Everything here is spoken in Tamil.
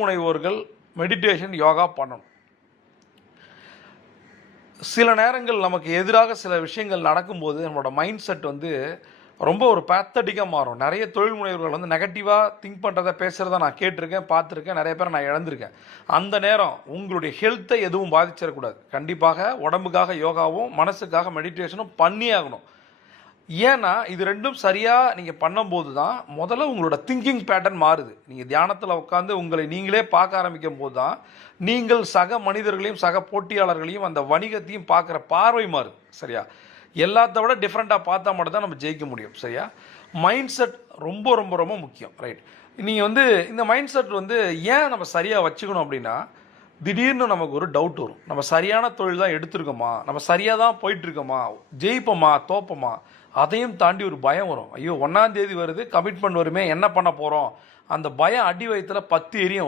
முனைவோர்கள் மெடிடேஷன் யோகா பண்ணணும். சில நேரங்கள் நமக்கு எதிராக சில விஷயங்கள் நடக்கும்போது நம்மளோட மைண்ட் செட் ரொம்ப ஒரு பேத்தட்டிக்காக மாறும். நிறைய தொழில் முனைவர்கள் நெகட்டிவாக திங்க் பண்ணுறதை பேசுகிறத நான் கேட்டிருக்கேன், பார்த்துருக்கேன், நிறைய பேரை நான் இழந்திருக்கேன். அந்த நேரம் உங்களுடைய ஹெல்த்தை எதுவும் பாதிச்சிடக்கூடாது. கண்டிப்பாக உடம்புக்காக யோகாவும் மனசுக்காக மெடிடேஷனும் பண்ணியே ஆகணும். ஏன்னா இது ரெண்டும் சரியாக நீங்கள் பண்ணும்போது தான் முதல்ல உங்களோட திங்கிங் பேட்டர்ன் மாறுது. நீங்கள் தியானத்தில் உட்காந்து உங்களை நீங்களே பார்க்க ஆரம்பிக்கும் போது தான் நீங்கள் சக மனிதர்களையும் சக போட்டியாளர்களையும் அந்த வணிகத்தையும் பார்க்குற பார்வை மாறுது. சரியா? எல்லாத்த விட டிஃப்ரெண்ட்டாக பார்த்தா மட்டும் தான் நம்ம ஜெயிக்க முடியும். சரியா? மைண்ட் செட் ரொம்ப ரொம்ப ரொம்ப முக்கியம். ரைட்? நீங்கள் இந்த மைண்ட் செட் ஏன் நம்ம சரியாக வச்சுக்கணும் அப்படின்னா, திடீர்னு நமக்கு ஒரு டவுட் வரும். நம்ம சரியான தொழில் தான் எடுத்திருக்கோமா, நம்ம சரியாக தான் போயிட்டுருக்கோமா, ஜெயிப்போமா தோப்போமா, அதையும் தாண்டி ஒரு பயம் வரும். ஐயோ 1ஆம் தேதி வருது, கமிட்மெண்ட் வருமே, என்ன பண்ண போகிறோம், அந்த பயம் அடி வயிற்றுல 10 எரியும்.